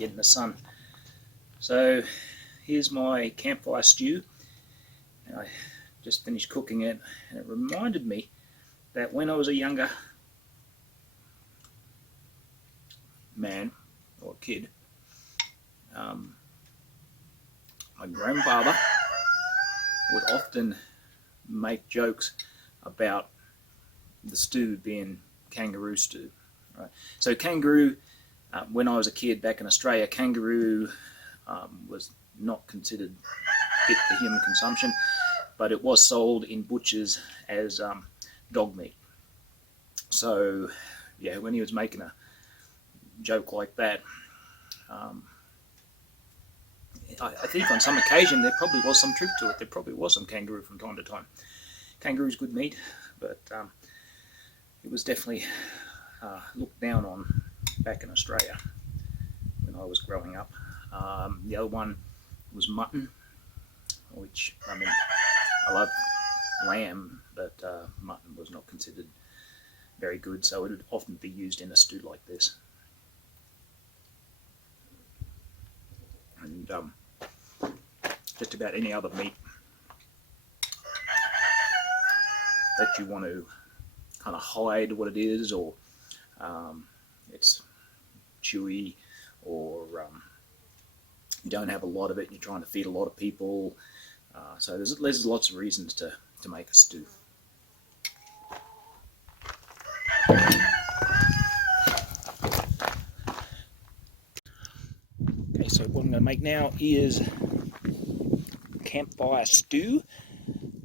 getting the sun. So here's my campfire stew. I just finished cooking it, and it reminded me that when I was a younger man or kid, my grandfather would often make jokes about the stew being kangaroo stew. Right? So kangaroo, when I was a kid back in Australia, kangaroo was not considered fit for human consumption, but it was sold in butchers as dog meat. So yeah, when he was making a joke like that, I think on some occasion there probably was some truth to it. There probably was some kangaroo from time to time. Kangaroo's good meat, but it was definitely looked down on back in Australia when I was growing up. The other one was mutton, which, I mean, I love lamb, but mutton was not considered very good, so it would often be used in a stew like this. And just about any other meat that you want to kind of hide what it is, or it's chewy, or you don't have a lot of it and you're trying to feed a lot of people. So there's lots of reasons to make a stew. Okay, so what I'm going to make now is campfire stew,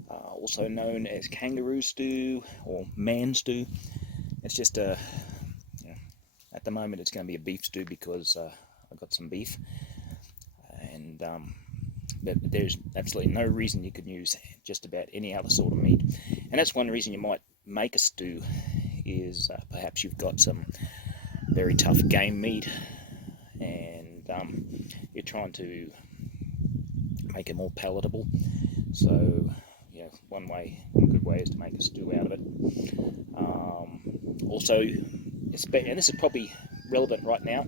also known as kangaroo stew or man stew. It's just at the moment it's going to be a beef stew because I've got some beef, and but there's absolutely no reason you could use just about any other sort of meat. And that's one reason you might make a stew, is perhaps you've got some very tough game meat and you're trying to make it more palatable. So yeah, one good way is to make a stew out of it. Also, and this is probably relevant right now,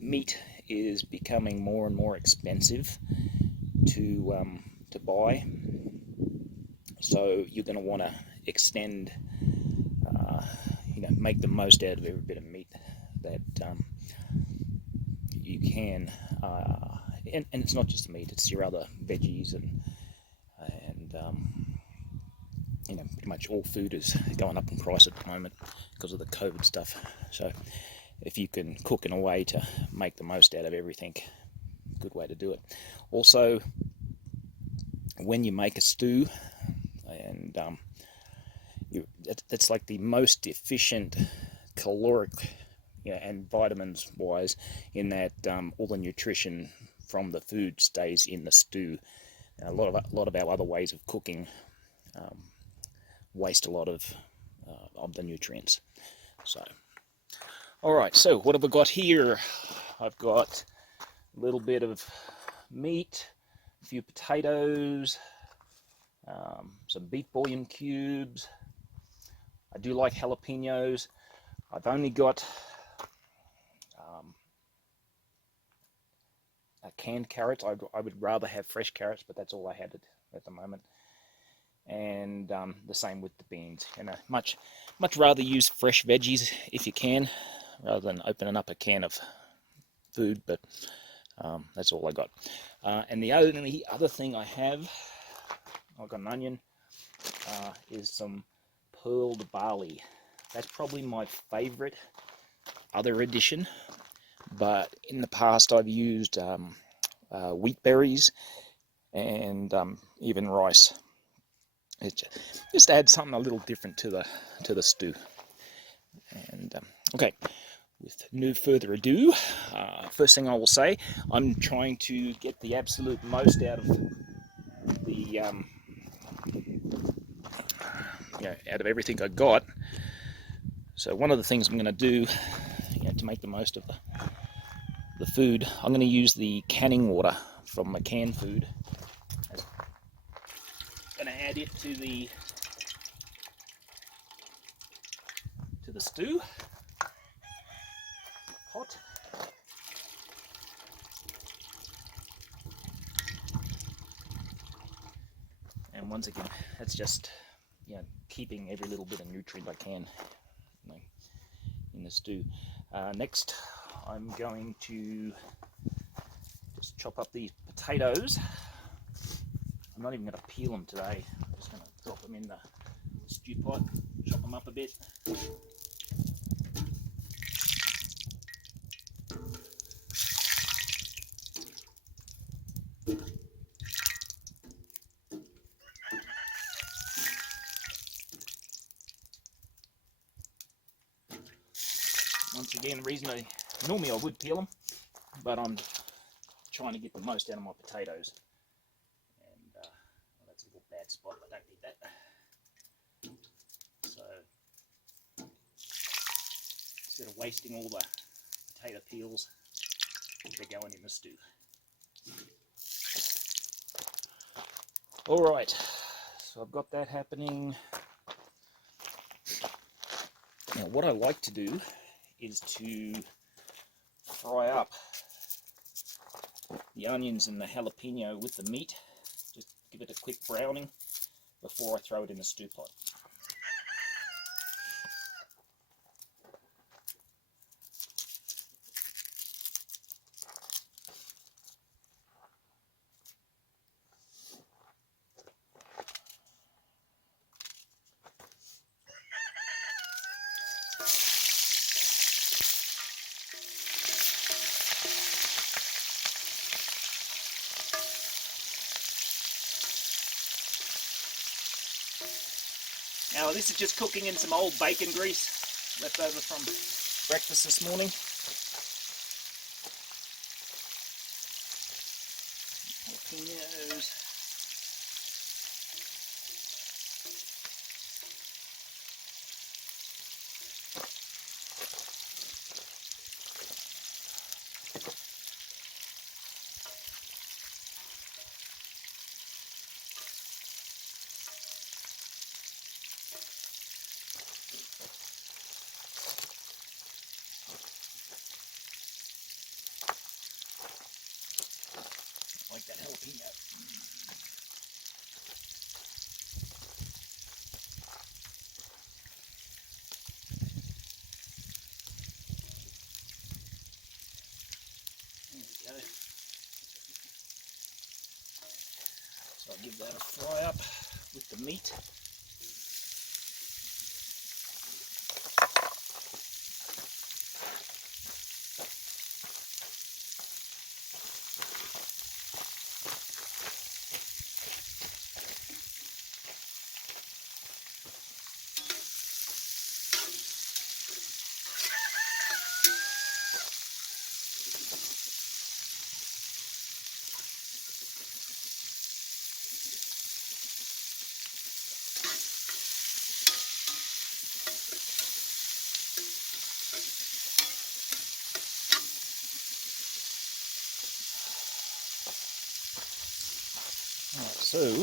meat is becoming more and more expensive to buy. So you're going to want to extend, make the most out of every bit of meat that you can. And it's not just meat; it's your other veggies and pretty much all food is going up in price at the moment because of the COVID stuff. So if you can cook in a way to make the most out of everything, good way to do it. Also, when you make a stew, and it's like the most efficient caloric and vitamins wise, in that all the nutrition from the food stays in the stew. A lot of our other ways of cooking waste a lot of the nutrients. So, all right. So what have we got here? I've got a little bit of meat, a few potatoes, some beef bouillon cubes. I do like jalapenos. I've only got canned carrots. I would rather have fresh carrots, but that's all I had at the moment. And the same with the beans. Much rather use fresh veggies if you can, rather than opening up a can of food. But that's all I got. And the only other thing I have, I've got an onion, is some pearled barley. That's probably my favorite other addition. But in the past I've used wheat berries and even rice. It just adds something a little different to the stew. And okay, with no further ado, first thing I will say, I'm trying to get the absolute most out of the out of everything I got. So one of the things I'm going to do, to make the most of the food, I'm going to use the canning water from my canned food. I'm going to add it to the stew pot. once again, that's just, you know, keeping every little bit of nutrient I can, you know, in the stew. Next, I'm going to just chop up these potatoes. I'm not even going to peel them today. I'm just going to drop them in the stew pot, chop them up a bit. Once again, the reason normally I would peel them, but I'm trying to get the most out of my potatoes. And well, that's a little bad spot, I don't need that. So instead of wasting all the potato peels, they're going in the stew. Alright, so I've got that happening. Now what I like to do is to fry up the onions and the jalapeno with the meat. Just give it a quick browning before I throw it in the stew pot. Now this is just cooking in some old bacon grease left over from breakfast this morning. Jalapenos. Like that jalapeno. There we go. So I'll give that a fry up with the meat. So, I'm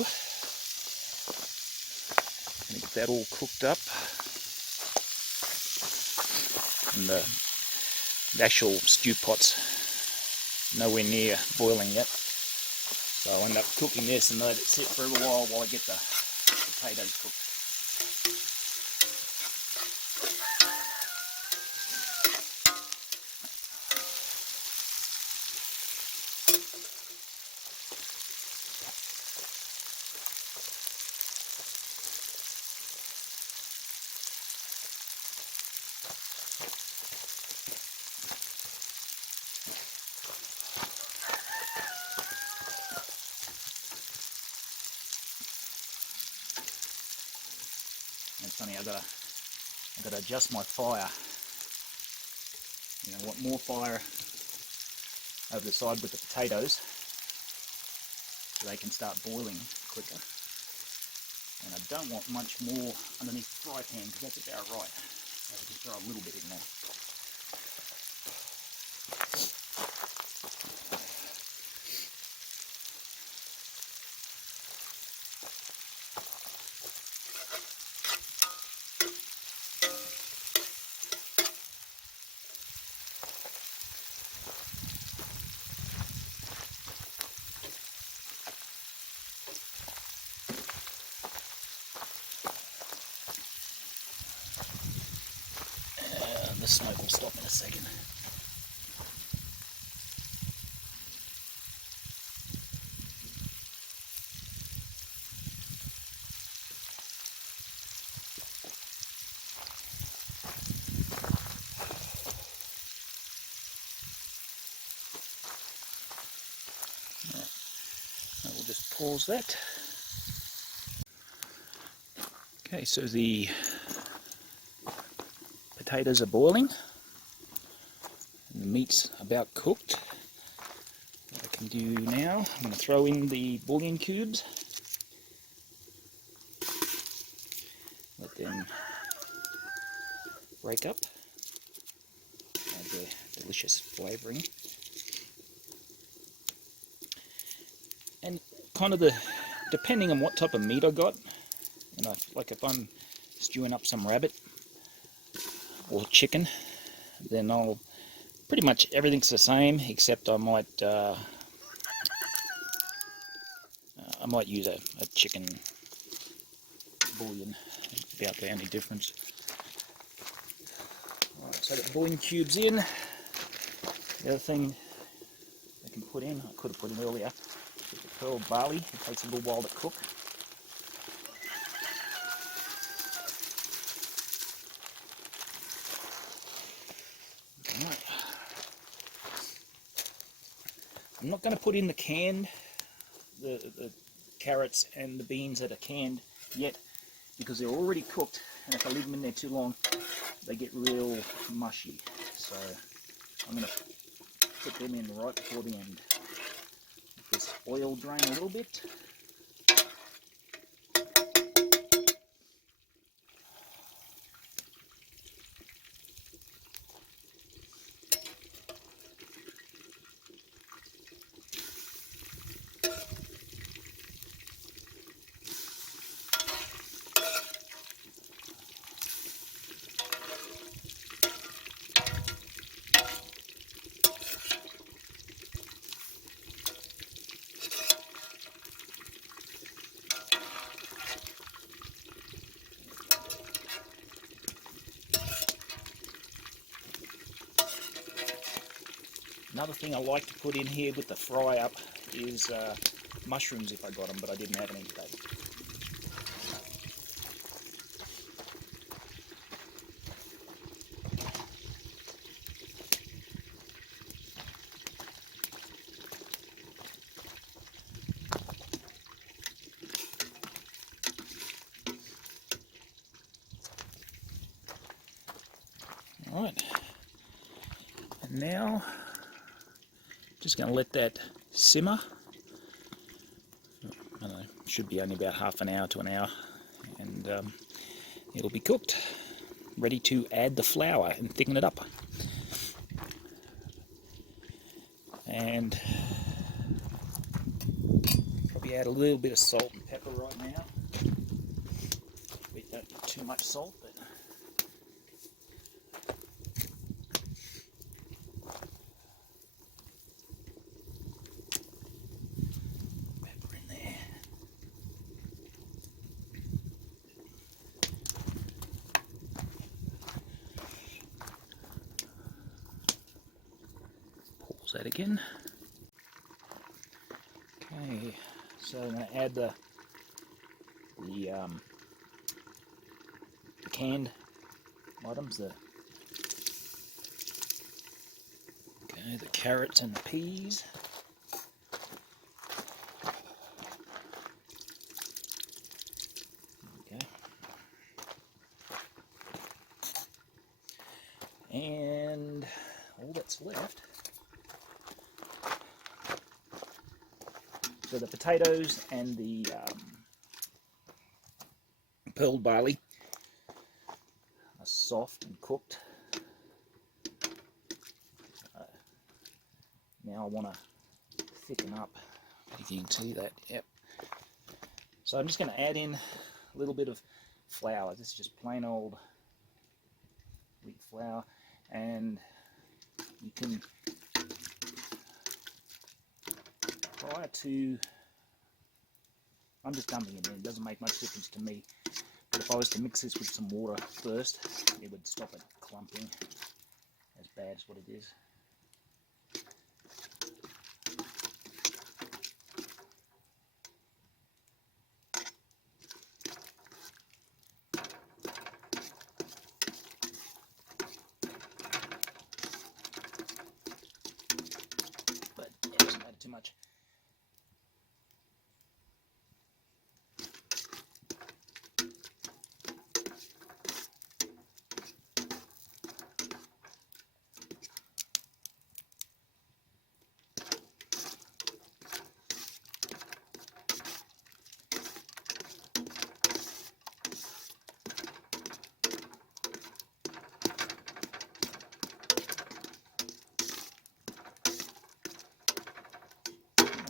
going to get that all cooked up, and the actual stew pot's nowhere near boiling yet, so I'll end up cooking this and let it sit for a while I get the potatoes cooked. It's funny, I've got to adjust my fire. You know, I want more fire over the side with the potatoes so they can start boiling quicker. And I don't want much more underneath the fry pan because that's about right. So I can throw a little bit in there. smoke will stop in a second. We'll just pause that. Okay, so the potatoes are boiling and the meat's about cooked. What I can do now, I'm going to throw in the bouillon cubes, let them break up, add their delicious flavouring. And kind of depending on what type of meat I got, you know, like if I'm stewing up some rabbit or chicken, then I'll pretty much everything's the same, except I might use a chicken bouillon. It's about the only difference. Alright, so I got the bouillon cubes in. The other thing I can put in, I could have put in earlier, is the pearl barley. It takes a little while to cook. Right. I'm not going to put in the canned, the carrots and the beans that are canned yet, because they're already cooked, and if I leave them in there too long, they get real mushy. So I'm going to put them in right before the end. Let this oil drain a little bit. Another thing I like to put in here with the fry up is mushrooms if I got them, but I didn't have any today. Alright, and now just going to let that simmer. I don't know, should be only about half an hour to an hour, and it'll be cooked, ready to add the flour and thicken it up. And probably add a little bit of salt and pepper right now. We don't need too much salt, but pepper in there. Pause that again. Okay, so I'm going to add the canned items, the carrots and the peas. Okay. And all that's left, so the potatoes and the pearled barley are soft and cooked. Now I want to thicken up, if you can see that. Yep. So I'm just going to add in a little bit of flour. This is just plain old wheat flour, and you can try to, I'm just dumping it in, it doesn't make much difference to me, but if I was to mix this with some water first, it would stop it clumping. bad, is what it is. But yeah, it doesn't matter too much.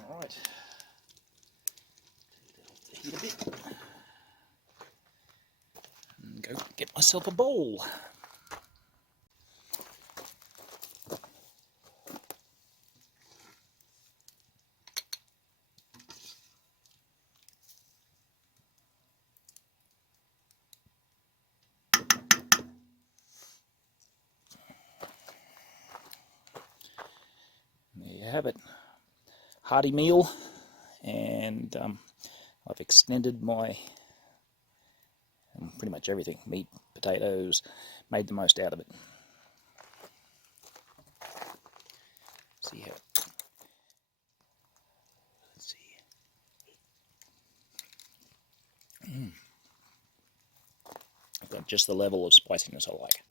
Alright, heat a bit. And go get myself a bowl. There you have it. Hearty meal, and I've extended my pretty much everything, meat, potatoes, made the most out of it. See how, let's see. I've got just the level of spiciness I like.